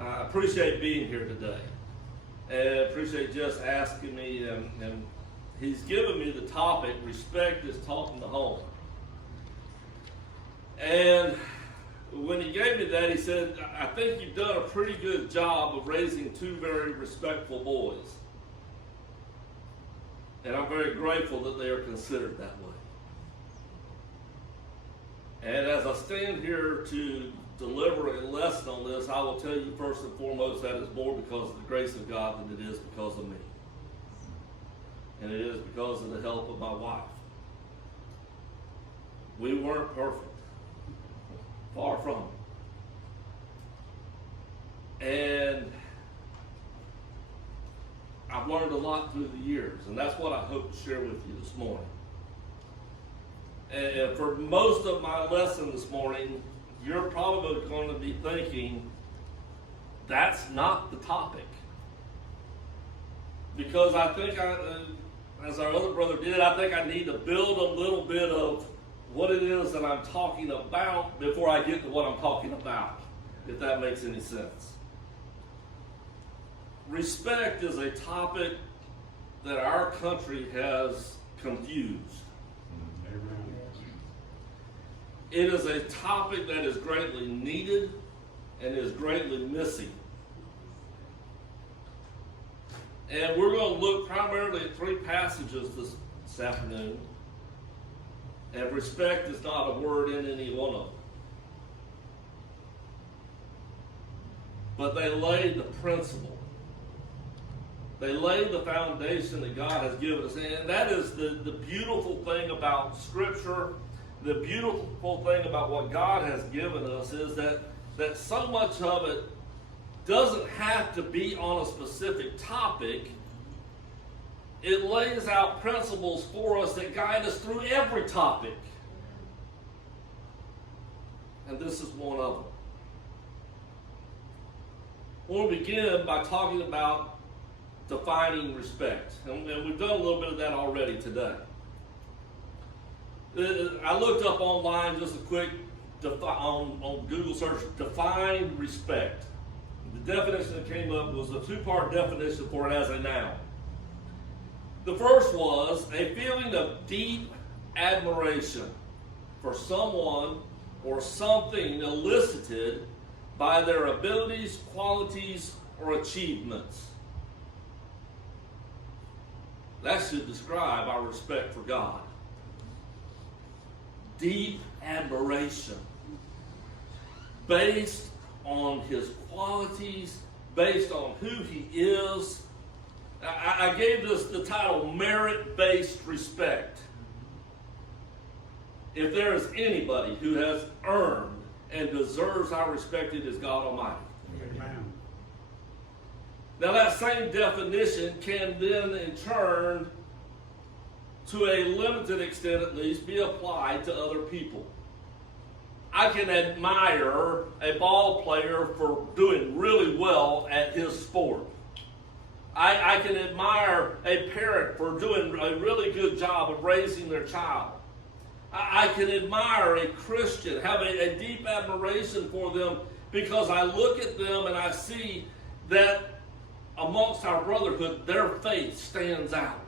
I appreciate being here today, and I appreciate just asking me, and he's given me the topic, respect is taught in the home. And when he gave me that, he said, I think you've done a pretty good job of raising two very respectful boys. And I'm very grateful that they are considered that way. And as I stand here to deliver a lesson on this, I will tell you first and foremost that it's more because of the grace of God than it is because of me. And it is because of the help of my wife. We weren't perfect. Far from it. And I've learned a lot through the years, and that's what I hope to share with you this morning. And for most of my lesson this morning, you're probably going to be thinking, that's not the topic. Because I think, as our other brother did, I think I need to build a little bit of what it is that I'm talking about before I get to what I'm talking about, if that makes any sense. Respect is a topic that our country has confused. It is a topic that is greatly needed and is greatly missing. And we're going to look primarily at three passages this afternoon. And respect is not a word in any one of them. But they lay the principle. They lay the foundation that God has given us. And that is the beautiful thing about Scripture. The beautiful thing about what God has given us is that so much of it doesn't have to be on a specific topic. It lays out principles for us that guide us through every topic. And this is one of them. We'll begin by talking about defining respect. And we've done a little bit of that already today. I looked up online just a quick on Google search, define respect. The definition that came up was a two-part definition for it as a noun. The first was a feeling of deep admiration for someone or something elicited by their abilities, qualities, or achievements. That should describe our respect for God. Deep admiration based on His qualities, based on who He is. I gave this the title, merit-based respect. If there is anybody who has earned and deserves our respect, it is God Almighty. Amen. Now that same definition can then in turn, to a limited extent at least, be applied to other people. I can admire a ball player for doing really well at his sport. I can admire a parent for doing a really good job of raising their child. I can admire a Christian, have a deep admiration for them because I look at them and I see that amongst our brotherhood, their faith stands out.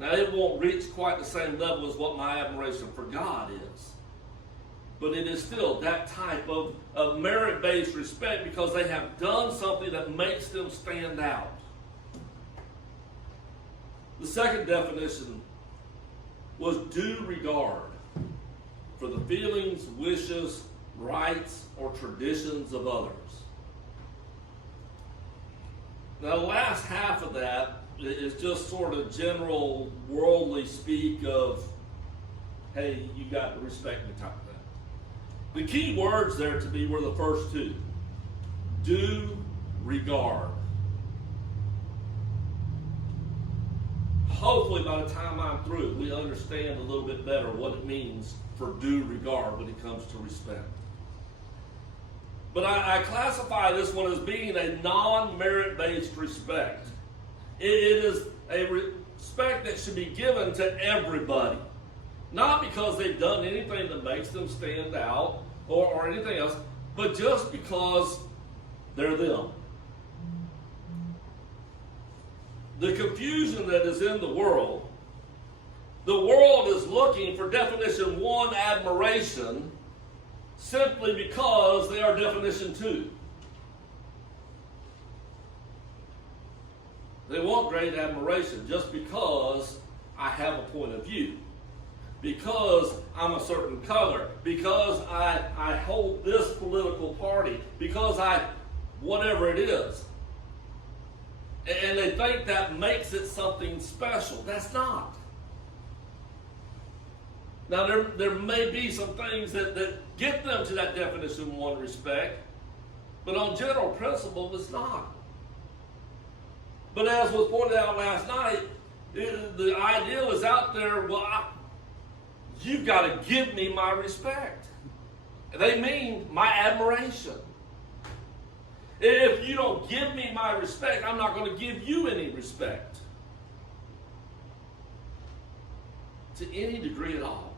Now, it won't reach quite the same level as what my admiration for God is. But it is still that type of merit-based respect because they have done something that makes them stand out. The second definition was due regard for the feelings, wishes, rights, or traditions of others. Now, the last half of that is just sort of general worldly speak of, hey, you got to respect me type of thing. The key words there to me were the first two. Due regard. Hopefully by the time I'm through, we understand a little bit better what it means for due regard when it comes to respect. But I classify this one as being a non-merit-based respect. It is a respect that should be given to everybody. Not because they've done anything that makes them stand out or anything else, but just because they're them. The confusion that is in the world is looking for definition 1 admiration simply because they are definition 2. They want great admiration just because I have a point of view, because I'm a certain color, because I hold this political party, because whatever it is. And they think that makes it something special. That's not. Now, there may be some things that get them to that definition 1 respect, but on general principle, it's not. But as was pointed out last night, the ideal is out there, you've got to give me my respect. They mean my admiration. If you don't give me my respect, I'm not going to give you any respect. To any degree at all.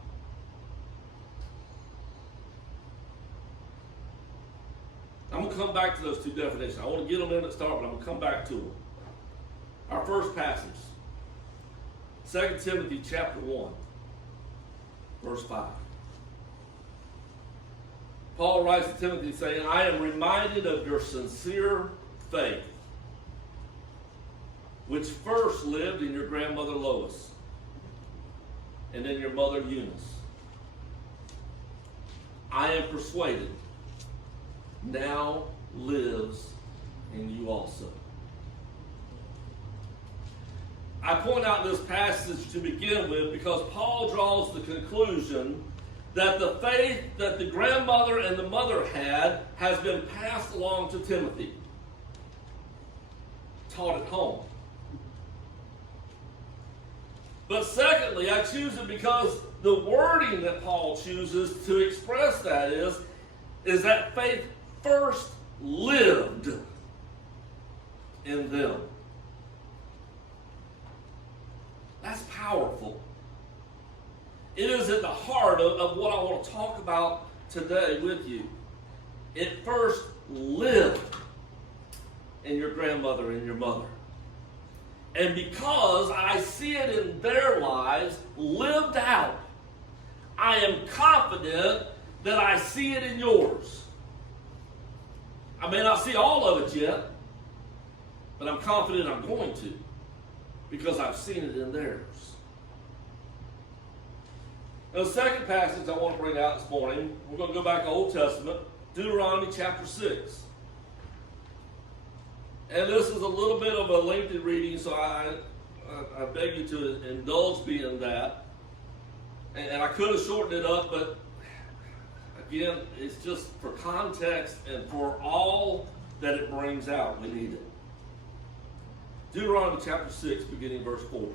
I'm going to come back to those 2 definitions. I want to get them in at the start, but I'm going to come back to them. Our first passage, 2 Timothy chapter 1, verse 5. Paul writes to Timothy saying, I am reminded of your sincere faith, which first lived in your grandmother Lois and in your mother Eunice. I am persuaded now lives in you also. I point out this passage to begin with because Paul draws the conclusion that the faith that the grandmother and the mother had has been passed along to Timothy, taught at home. But secondly, I choose it because the wording that Paul chooses to express that is that faith first lived in them. That's powerful. It is at the heart of what I want to talk about today with you. It first lived in your grandmother and your mother. And because I see it in their lives lived out, I am confident that I see it in yours. I may not see all of it yet, but I'm confident I'm going to, because I've seen it in theirs. Now, the second passage I want to bring out this morning, we're going to go back to Old Testament, Deuteronomy chapter 6. And this is a little bit of a lengthy reading, so I beg you to indulge me in that. And I could have shortened it up, but again, it's just for context and for all that it brings out, we need it. Deuteronomy chapter 6, beginning verse 4.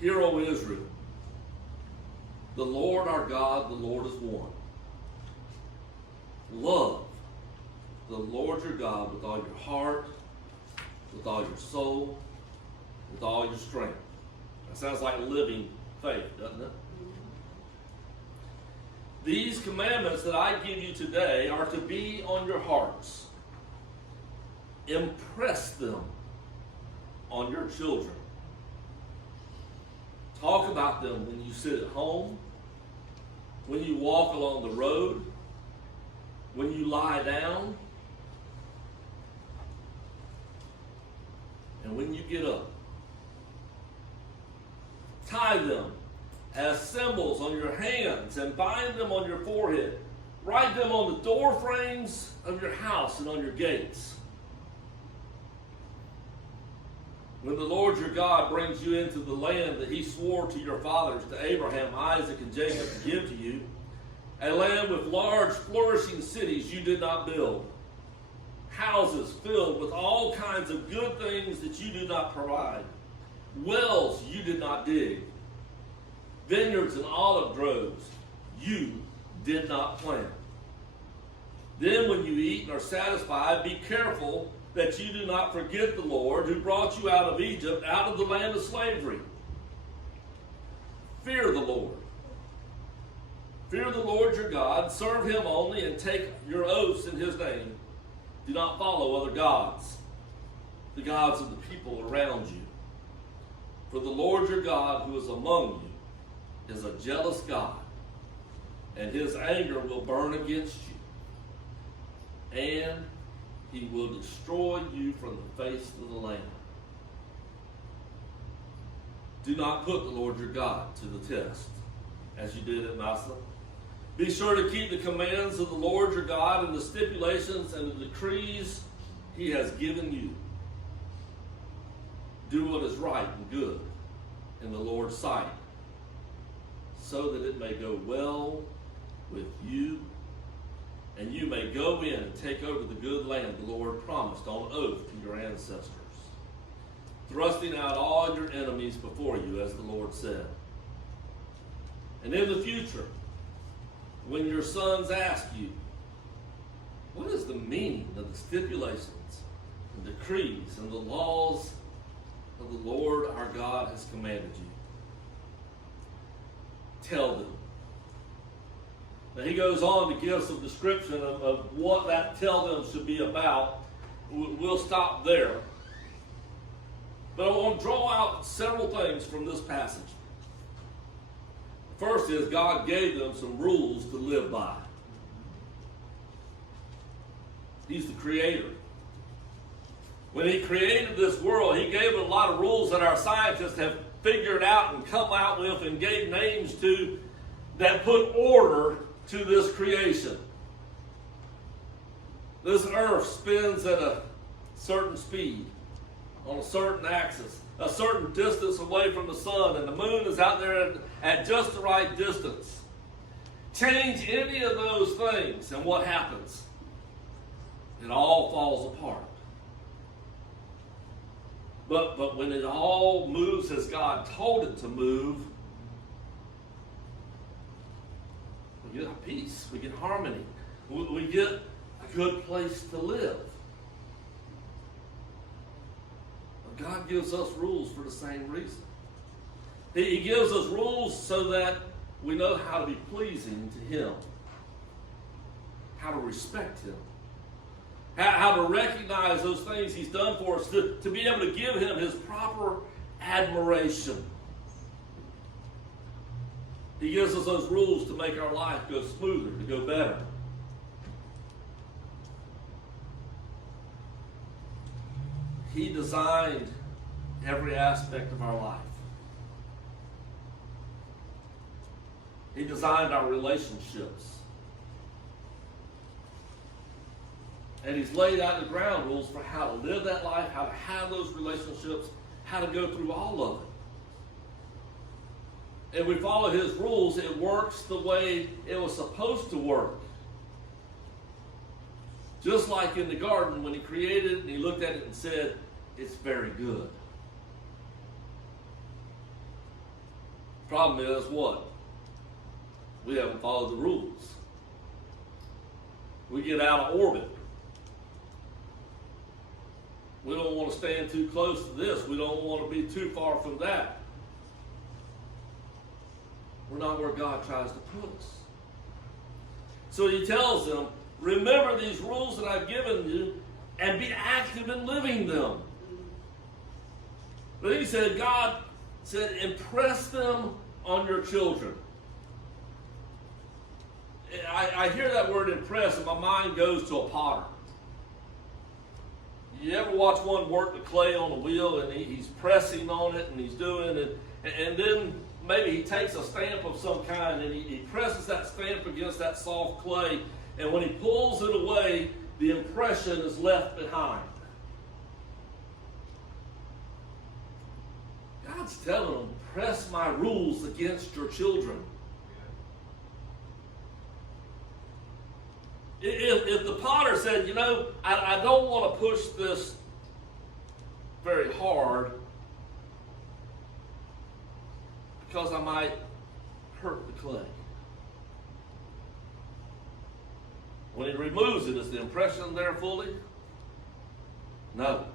Hear, O Israel, the Lord our God, the Lord is one. Love the Lord your God with all your heart, with all your soul, with all your strength. That sounds like living faith, doesn't it? These commandments that I give you today are to be on your hearts. Impress them on your children. Talk about them when you sit at home, when you walk along the road, when you lie down, and when you get up. Tie them as symbols on your hands and bind them on your forehead. Write them on the door frames of your house and on your gates. When the Lord your God brings you into the land that he swore to your fathers, to Abraham, Isaac, and Jacob to give to you, a land with large flourishing cities you did not build, houses filled with all kinds of good things that you did not provide, wells you did not dig, vineyards and olive groves you did not plant. Then when you eat and are satisfied, be careful that you do not forget the Lord who brought you out of Egypt, out of the land of slavery. Fear the Lord. Fear the Lord your God, serve him only, and take your oaths in his name. Do not follow other gods, the gods of the people around you. For the Lord your God who is among you is a jealous God, and his anger will burn against you, and he will destroy you from the face of the land. Do not put the Lord your God to the test, as you did at Massa. Be sure to keep the commands of the Lord your God and the stipulations and the decrees he has given you. Do what is right and good in the Lord's sight, so that it may go well with you, and you may go in and take over the good land the Lord promised on oath to your ancestors, thrusting out all your enemies before you, as the Lord said. And in the future, when your sons ask you, what is the meaning of the stipulations and decrees and the laws of the Lord our God has commanded you, tell them. Now he goes on to give some description of what that tell them should be about. We'll stop there. But I want to draw out several things from this passage. First is God gave them some rules to live by. He's the creator. When he created this world, he gave it a lot of rules that our scientists have figured out and come out with and gave names to, that put order to this creation. This earth spins at a certain speed, on a certain axis, a certain distance away from the sun, and the moon is out there at just the right distance. Change any of those things, and what happens? It all falls apart. But when it all moves as God told it to move, we get peace, we get harmony, we get a good place to live. But God gives us rules for the same reason. He gives us rules so that we know how to be pleasing to him, how to respect him, how to recognize those things he's done for us, to be able to give him his proper admiration. He gives us those rules to make our life go smoother, to go better. He designed every aspect of our life. He designed our relationships. And he's laid out the ground rules for how to live that life, how to have those relationships, how to go through all of it. And we follow his rules, it works the way it was supposed to work. Just like in the garden when he created it and he looked at it and said, it's very good. Problem is what? We haven't followed the rules. We get out of orbit. We don't want to stand too close to this. We don't want to be too far from that. We're not where God tries to put us. So he tells them, remember these rules that I've given you and be active in living them. But he said, God said, impress them on your children. I hear that word impress and my mind goes to a potter. You ever watch one work the clay on the wheel and he's pressing on it and he's doing it, and then maybe he takes a stamp of some kind and he presses that stamp against that soft clay, and when he pulls it away, the impression is left behind. God's telling them, press my rules against your children. If the potter said, you know, I don't want to push this very hard because I might hurt the clay. When he removes it, is the impression there fully? No.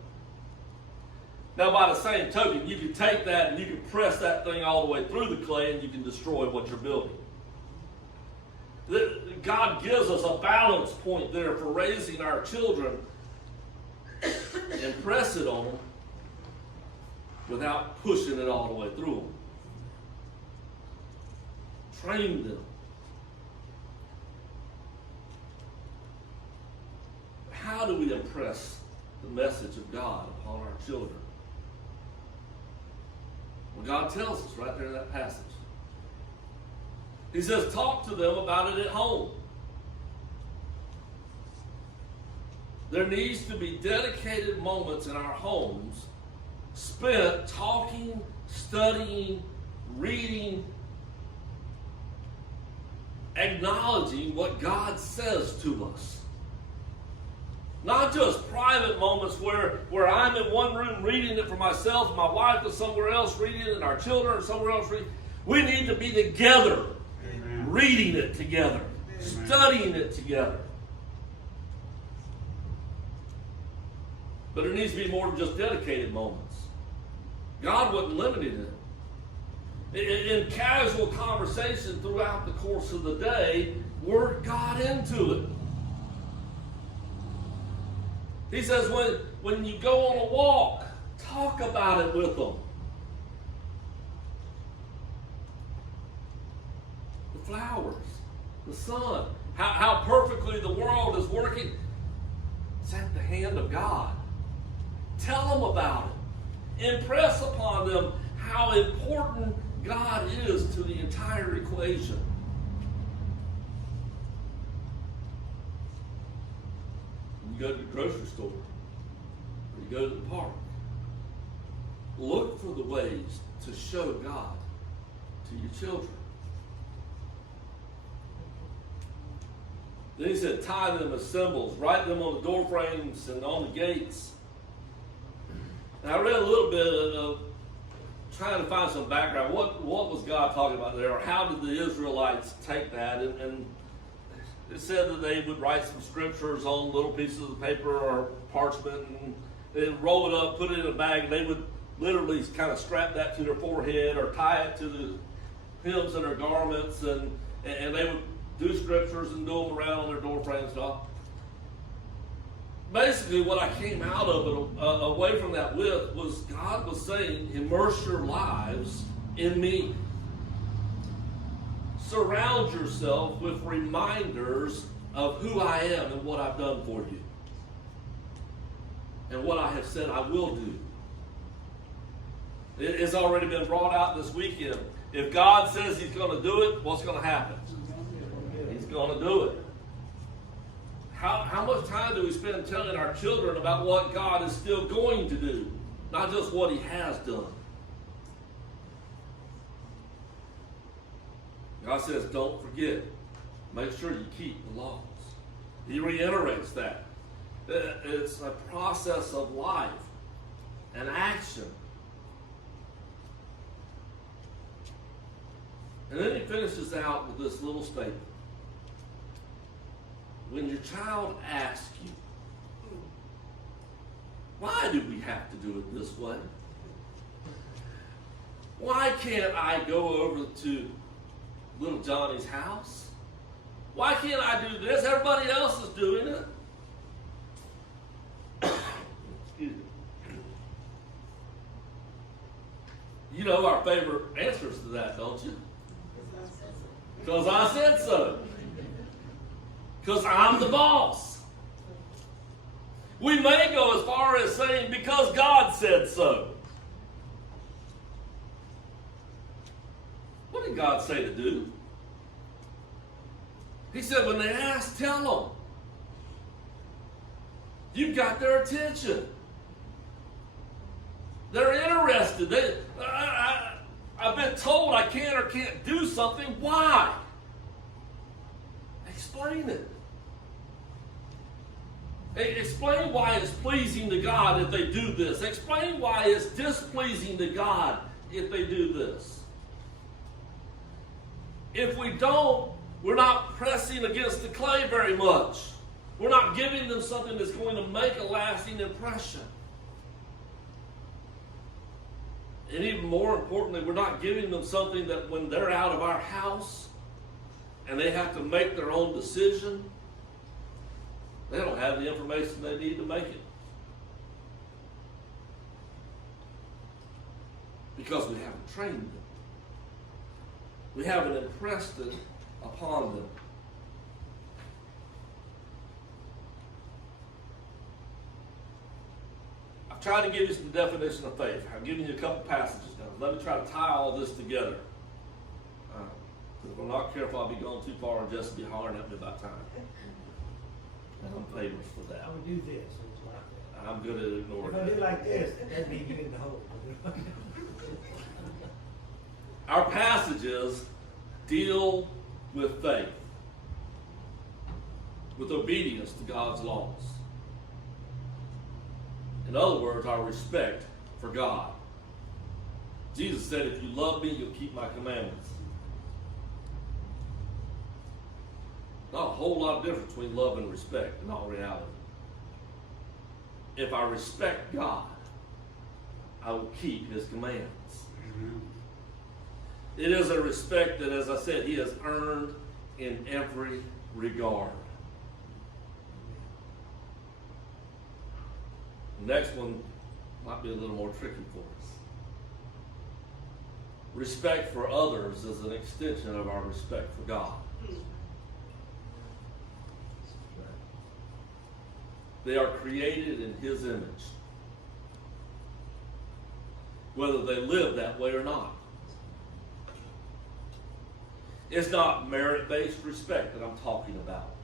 Now, by the same token, you can take that and you can press that thing all the way through the clay and you can destroy what you're building. God gives us a balance point there for raising our children. Impress it on them without pushing it all the way through them. Train them. How do we impress the message of God upon our children? Well, God tells us right there in that passage. He says, talk to them about it at home. There needs to be dedicated moments in our homes spent talking, studying, reading, acknowledging what God says to us. Not just private moments where I'm in one room reading it for myself, and my wife is somewhere else reading it, and our children are somewhere else reading it. We need to be together, Amen. Reading it together, Amen. Studying it together. But there needs to be more than just dedicated moments. God wasn't limiting it. In casual conversation throughout the course of the day, work God into it. He says when you go on a walk, talk about it with them. The flowers, the sun, how perfectly the world is working. It's at the hand of God. Tell them about it. Impress upon them how important God is to the entire equation. You go to the grocery store, or you go to the park. Look for the ways to show God to your children. Then he said, tie them as symbols, write them on the door frames and on the gates. And I read a little bit of trying to find some background. What was God talking about there? Or how did the Israelites take that? And it said that they would write some scriptures on little pieces of paper or parchment, and they'd roll it up, put it in a bag, and they would literally kind of strap that to their forehead or tie it to the hems of their garments, and they would do scriptures and do them around on their door frames and stuff. Basically, what I came out of it, away from that with, was God was saying, immerse your lives in me. Surround yourself with reminders of who I am and what I've done for you. And what I have said I will do. It has already been brought out this weekend. If God says he's going to do it, what's going to happen? He's going to do it. How much time do we spend telling our children about what God is still going to do, not just what he has done? God says, don't forget. Make sure you keep the laws. He reiterates that. It's a process of life, an action. And then he finishes out with this little statement. When your child asks you, why do we have to do it this way? Why can't I go over to little Johnny's house? Why can't I do this? Everybody else is doing it. Excuse me. You know our favorite answers to that, don't you? Because I said so. Because I'm the boss. We may go as far as saying, because God said so. What did God say to do? He said, when they ask, tell them. You've got their attention. They're interested. I've been told I can or can't do something. Why? Explain it. Explain why it's pleasing to God if they do this. Explain why it's displeasing to God if they do this. If we don't, we're not pressing against the clay very much. We're not giving them something that's going to make a lasting impression. And even more importantly, we're not giving them something that when they're out of our house and they have to make their own decision, they don't have the information they need to make it. Because we haven't trained them. We haven't impressed it upon them. I've tried to give you some definition of faith. I've given you a couple passages now. Let me try to tie all this together. If I'm not careful, I'll be going too far and just be hollering at me about time. And I'm famous for that. I would do this. It's like that. I'm good at ignoring If I that. do like this, that means you in the hole. Our passages deal with faith, with obedience to God's laws. In other words, our respect for God. Jesus said, if you love me, you'll keep my commandments. Not a whole lot of difference between love and respect in all reality. If I respect God, I will keep his commands. Mm-hmm. It is a respect that, as I said, he has earned in every regard. The next one might be a little more tricky for us. Respect for others is an extension of our respect for God. They are created in his image, whether they live that way or not. It's not merit-based respect that I'm talking about.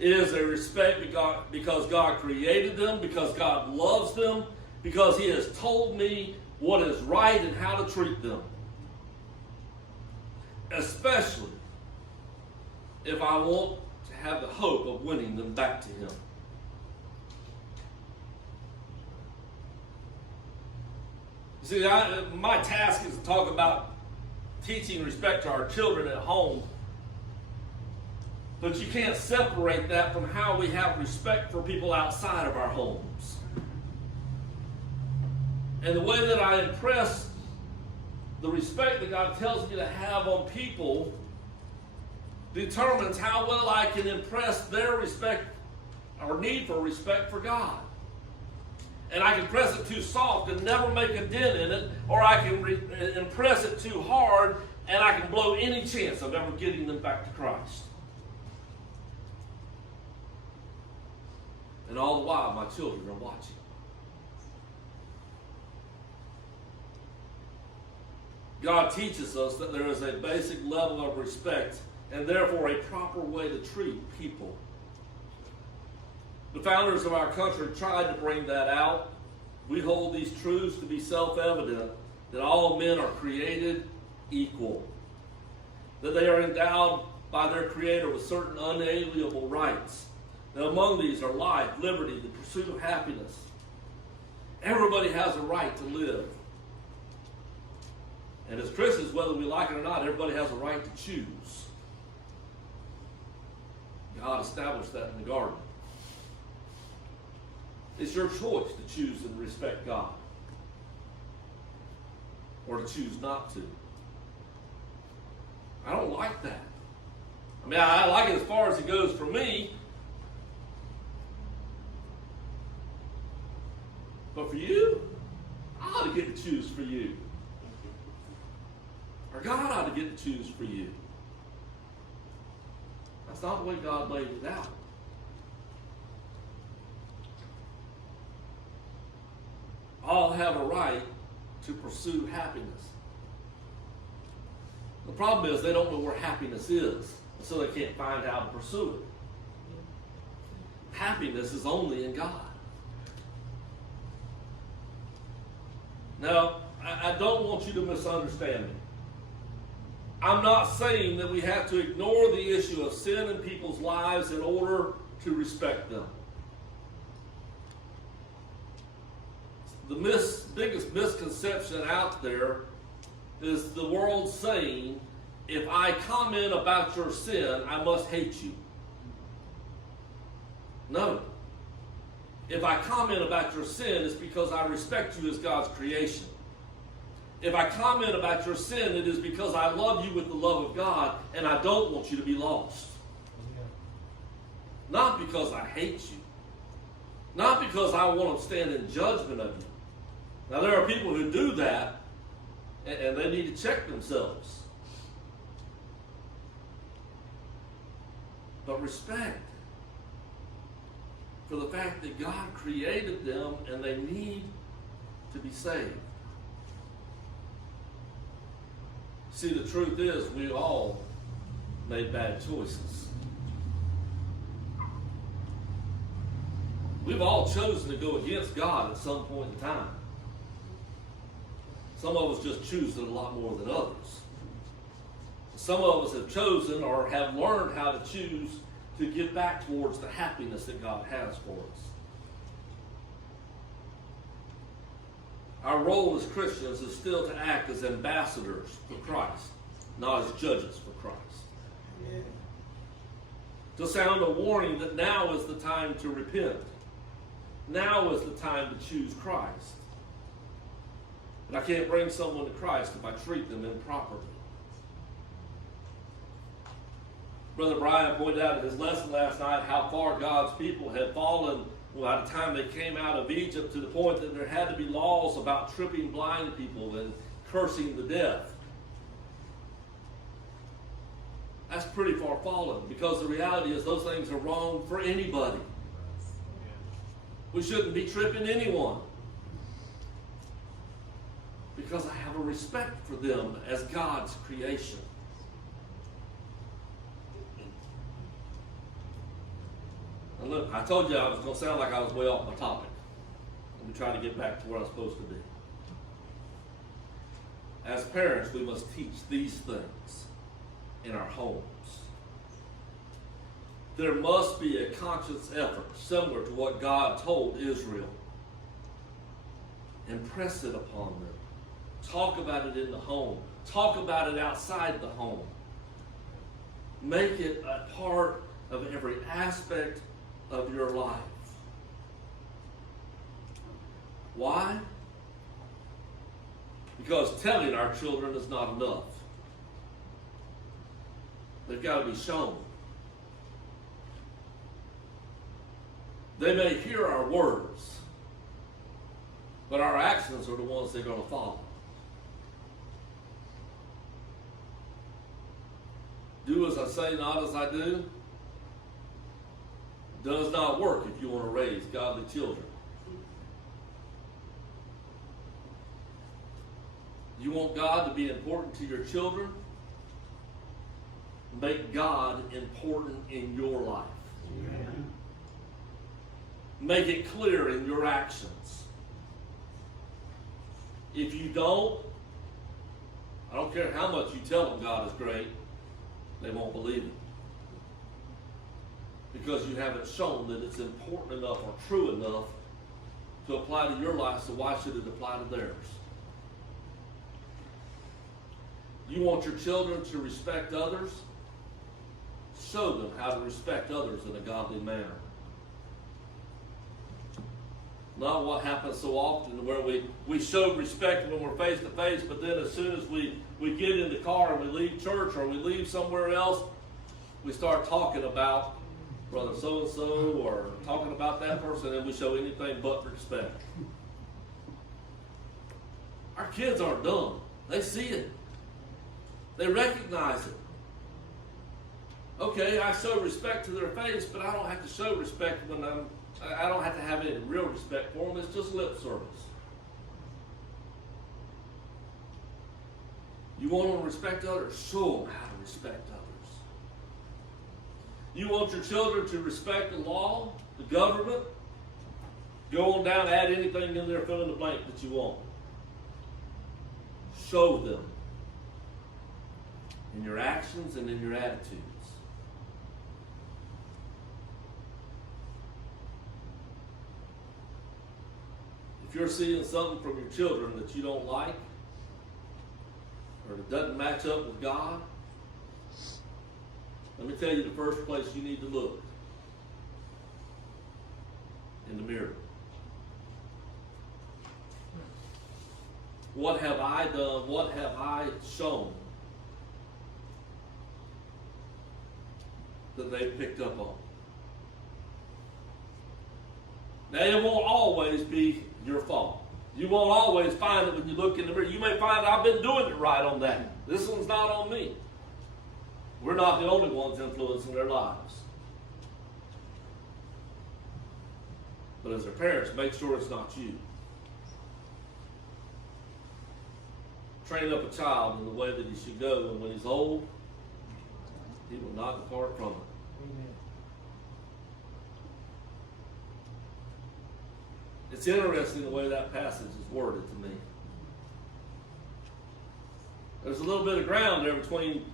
It is a respect because God created them, because God loves them, because he has told me what is right and how to treat them. Especially if I want to have the hope of winning them back to him. See, my task is to talk about teaching respect to our children at home. But you can't separate that from how we have respect for people outside of our homes. And the way that I impress the respect that God tells me to have on people determines how well I can impress their respect or need for respect for God. And I can press it too soft and never make a dent in it, or I can impress it too hard and I can blow any chance of ever getting them back to Christ. And all the while, my children are watching. God teaches us that there is a basic level of respect and therefore a proper way to treat people. The founders of our country tried to bring that out. We hold these truths to be self-evident, that all men are created equal, that they are endowed by their Creator with certain unalienable rights. Now, among these are life, liberty, the pursuit of happiness. Everybody has a right to live. And as Christians, whether we like it or not, everybody has a right to choose. God established that in the garden. It's your choice to choose and respect God, or to choose not to. I don't like that. I mean, I like it as far as it goes for me. But for you, I ought to get to choose for you. Or God ought to get to choose for you. That's not the way God laid it out. All have a right to pursue happiness. The problem is they don't know where happiness is, so they can't find how to pursue it. Happiness is only in God. Now, I don't want you to misunderstand me. I'm not saying that we have to ignore the issue of sin in people's lives in order to respect them. The biggest misconception out there is the world saying, if I comment about your sin, I must hate you. No. If I comment about your sin, it's because I respect you as God's creation. If I comment about your sin, it is because I love you with the love of God and I don't want you to be lost. Not because I hate you. Not because I want to stand in judgment of you. Now, there are people who do that, and they need to check themselves. But respect for the fact that God created them and they need to be saved. See, the truth is, we all made bad choices. We've all chosen to go against God at some point in time. Some of us just choose it a lot more than others. Some of us have chosen or have learned how to choose to get back towards the happiness that God has for us. Our role as Christians is still to act as ambassadors for Christ, not as judges for Christ. Yeah. To sound a warning that now is the time to repent. Now is the time to choose Christ. But I can't bring someone to Christ if I treat them improperly. Brother Brian pointed out in his lesson last night how far God's people had fallen by the time they came out of Egypt, to the point that there had to be laws about tripping blind people and cursing the deaf. That's pretty far fallen, because the reality is those things are wrong for anybody. We shouldn't be tripping anyone, because I have a respect for them as God's creation. And look, I told you I was going to sound like I was way off my topic. Let me try to get back to where I'm supposed to be. As parents, we must teach these things in our homes. There must be a conscious effort similar to what God told Israel. Impress it upon them. Talk about it in the home. Talk about it outside the home. Make it a part of every aspect of your life. Why? Because telling our children is not enough. They've got to be shown. They may hear our words, but our actions are the ones they're going to follow. Do as I say, not as I do, does not work if you want to raise godly children. You want God to be important to your children? Make God important in your life. Amen. Make it clear in your actions. If you don't, I don't care how much you tell them God is great, they won't believe it. Because you haven't shown that it's important enough or true enough to apply to your life, so why should it apply to theirs? You want your children to respect others? Show them how to respect others in a godly manner. Not what happens so often where we show respect when we're face to face, but then as soon as we get in the car and we leave church or we leave somewhere else, we start talking about brother so-and-so or talking about that person, and we show anything but respect. Our kids aren't dumb. They see it. They recognize it. Okay, I show respect to their face, but I don't have to show respect when I don't have to have any real respect for them. It's just lip service. You want them to respect others? Show them how to respect others. You want your children to respect the law, the government? Go on down, add anything in there, fill in the blank that you want. Show them in your actions and in your attitudes. If you're seeing something from your children that you don't like, or that doesn't match up with God, let me tell you the first place you need to look. In the mirror. What have I done? What have I shown that they picked up on? Now, it won't always be your fault. You won't always find it when you look in the mirror. You may find I've been doing it right on that. This one's not on me. We're not the only ones influencing their lives. But as their parents, make sure it's not you. Train up a child in the way that he should go, and when he's old, he will not depart from it. Amen. It's interesting the way that passage is worded to me. There's a little bit of ground there between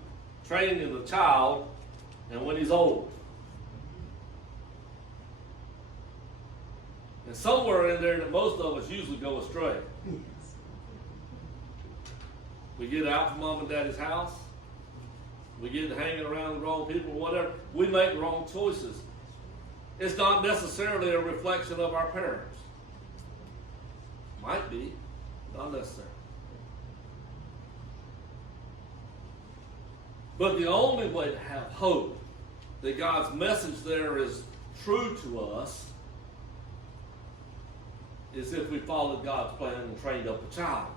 training the child and when he's old. And somewhere in there that most of us usually go astray. We get out from mom and daddy's house. We get to hanging around the wrong people, whatever. We make wrong choices. It's not necessarily a reflection of our parents. Might be, not necessarily. But the only way to have hope that God's message there is true to us is if we followed God's plan and trained up a child.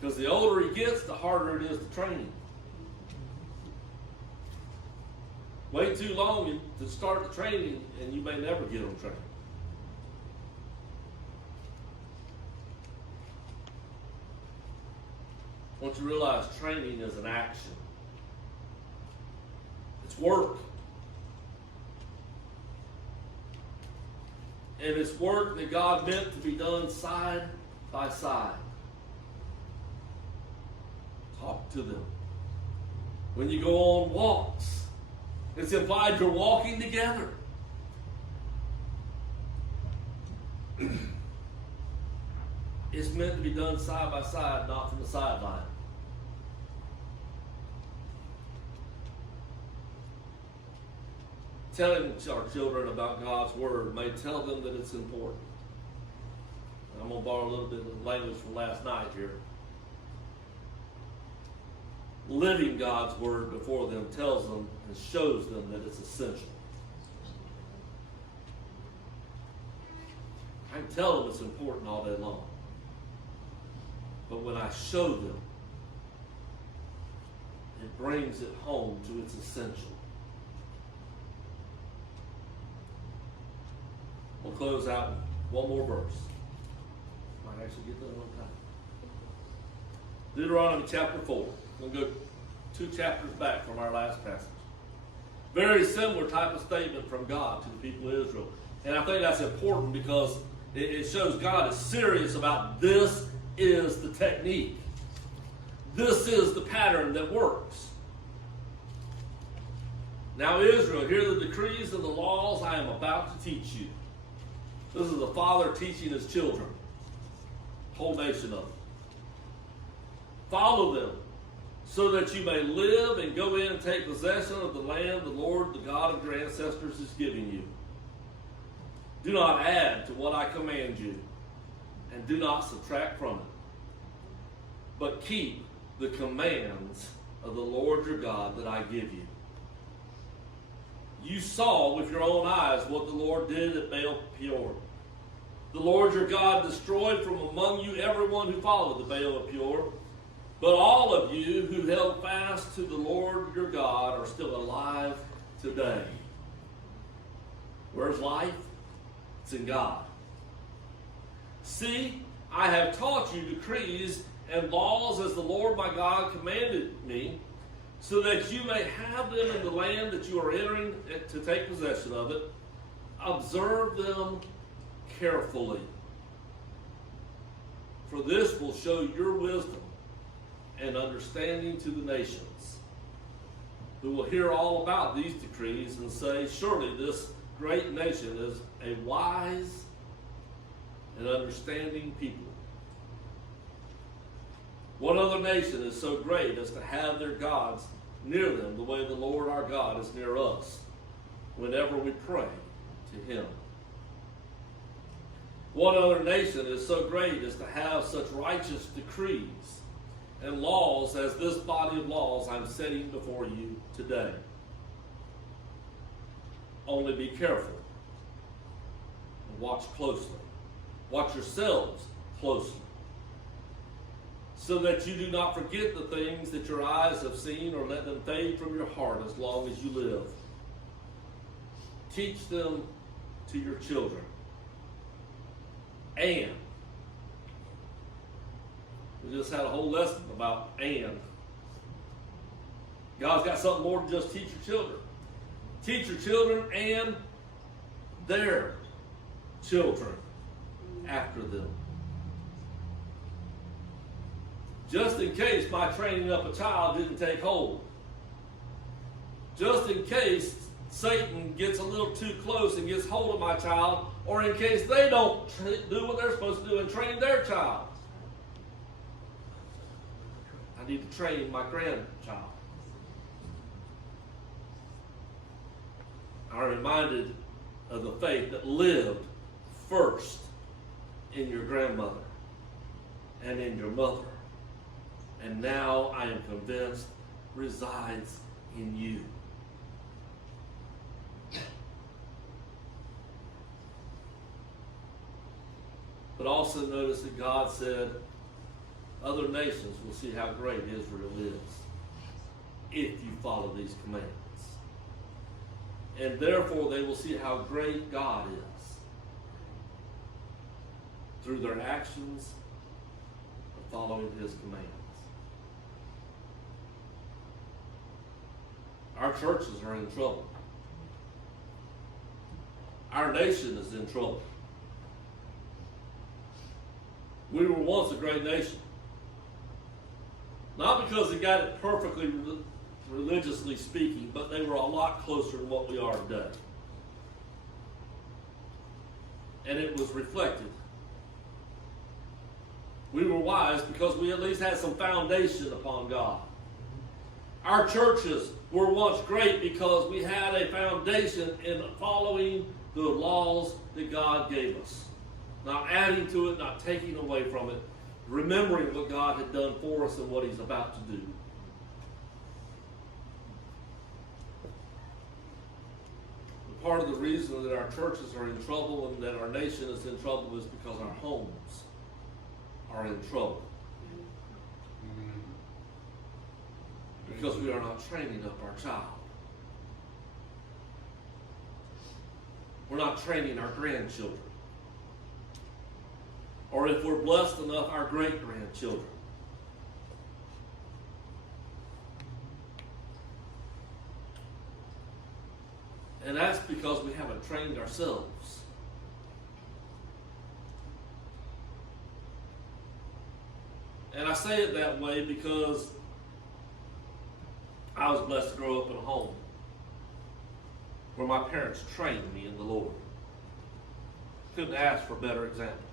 Because the older he gets, the harder it is to train him. Wait too long to start the training, and you may never get him trained. Once you realize training is an action. It's work. And it's work that God meant to be done side by side. Talk to them. When you go on walks, it's implied you're walking together. It's meant to be done side by side, not from the sideline. Telling our children about God's Word may tell them that it's important. I'm going to borrow a little bit of language from last night here. Living God's Word before them tells them and shows them that it's essential. I can tell them it's important all day long. But when I show them, it brings it home to its essential. We'll close out with one more verse. Might actually get that on time. Deuteronomy chapter 4. We'll go 2 chapters back from our last passage. Very similar type of statement from God to the people of Israel. And I think that's important because it shows God is serious about this is the technique. This is the pattern that works. Now Israel, hear the decrees and the laws I am about to teach you. This is the father teaching his children. Whole nation of them. Follow them so that you may live and go in and take possession of the land the Lord, the God of your ancestors, is giving you. Do not add to what I command you, and do not subtract from it. But keep the commands of the Lord your God that I give you. You saw with your own eyes what the Lord did at Baal Peor. The Lord your God destroyed from among you everyone who followed the Baal of Peor. But all of you who held fast to the Lord your God are still alive today. Where's life? It's in God. See, I have taught you decrees and laws as the Lord my God commanded me, so that you may have them in the land that you are entering to take possession of it. Observe them carefully. For this will show your wisdom and understanding to the nations, who will hear all about these decrees and say, surely this great nation is a wise and understanding people. What other nation is so great as to have their gods near them the way the Lord our God is near us whenever we pray to him? What other nation is so great as to have such righteous decrees and laws as this body of laws I'm setting before you today? Only be careful and watch closely. Watch yourselves closely, so that you do not forget the things that your eyes have seen or let them fade from your heart as long as you live. Teach them to your children. And we just had a whole lesson about and. God's got something more than just teach your children. Teach your children and their children after them. Just in case my training up a child didn't take hold. Just in case Satan gets a little too close and gets hold of my child, or in case they don't do what they're supposed to do and train their child. I need to train my grandchild. I'm reminded of the faith that lived first in your grandmother and in your mother, and now I am convinced resides in you. But also notice that God said other nations will see how great Israel is if you follow these commands. And therefore they will see how great God is through their actions of following his commands. Our churches are in trouble. Our nation is in trouble. We were once a great nation. Not because they got it perfectly religiously speaking, but they were a lot closer to what we are today. And it was reflected. We were wise because we at least had some foundation upon God. Our churches were once great because we had a foundation in following the laws that God gave us. Not adding to it, not taking away from it, remembering what God had done for us and what he's about to do. Part of the reason that our churches are in trouble and that our nation is in trouble is because our homes are in trouble. Because we are not training up our child. We're not training our grandchildren. Or if we're blessed enough, our great-grandchildren. And that's because we haven't trained ourselves. And I say it that way because I was blessed to grow up in a home where my parents trained me in the Lord. Couldn't ask for better examples.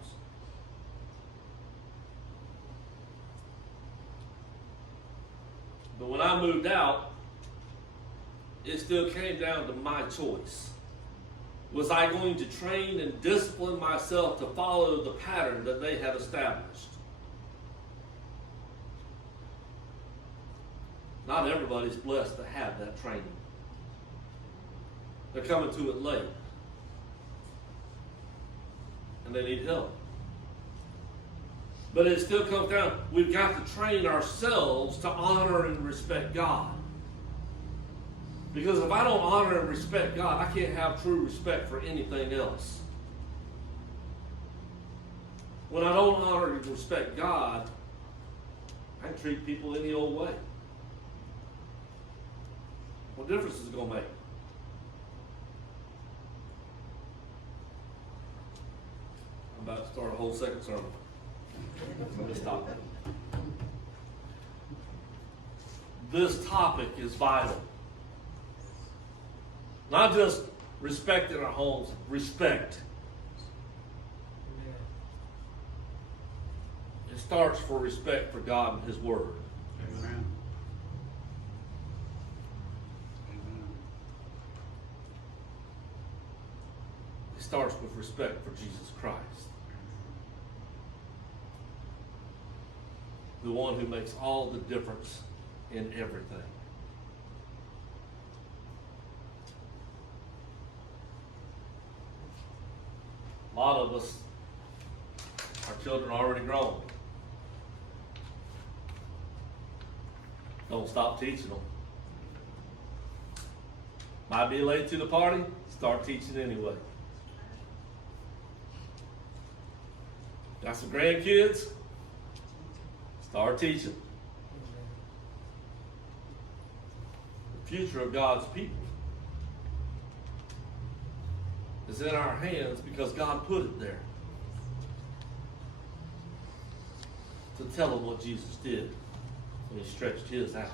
But when I moved out, it still came down to my choice. Was I going to train and discipline myself to follow the pattern that they had established? Not everybody's blessed to have that training. They're coming to it late. And they need help. But it still comes down, we've got to train ourselves to honor and respect God. Because if I don't honor and respect God, I can't have true respect for anything else. When I don't honor and respect God, I can treat people any old way. What difference is it going to make? I'm about to start a whole second sermon. Let me stop. This topic is vital. Not just respect in our homes, respect. It starts for respect for God and his word. Amen. It starts with respect for Jesus Christ. the one who makes all the difference in everything. A lot of us, our children are already grown. Don't stop teaching them. Might be late to the party, start teaching anyway. Got some grandkids? Start teaching. The future of God's people is in our hands because God put it there to tell them what Jesus did when he stretched his out.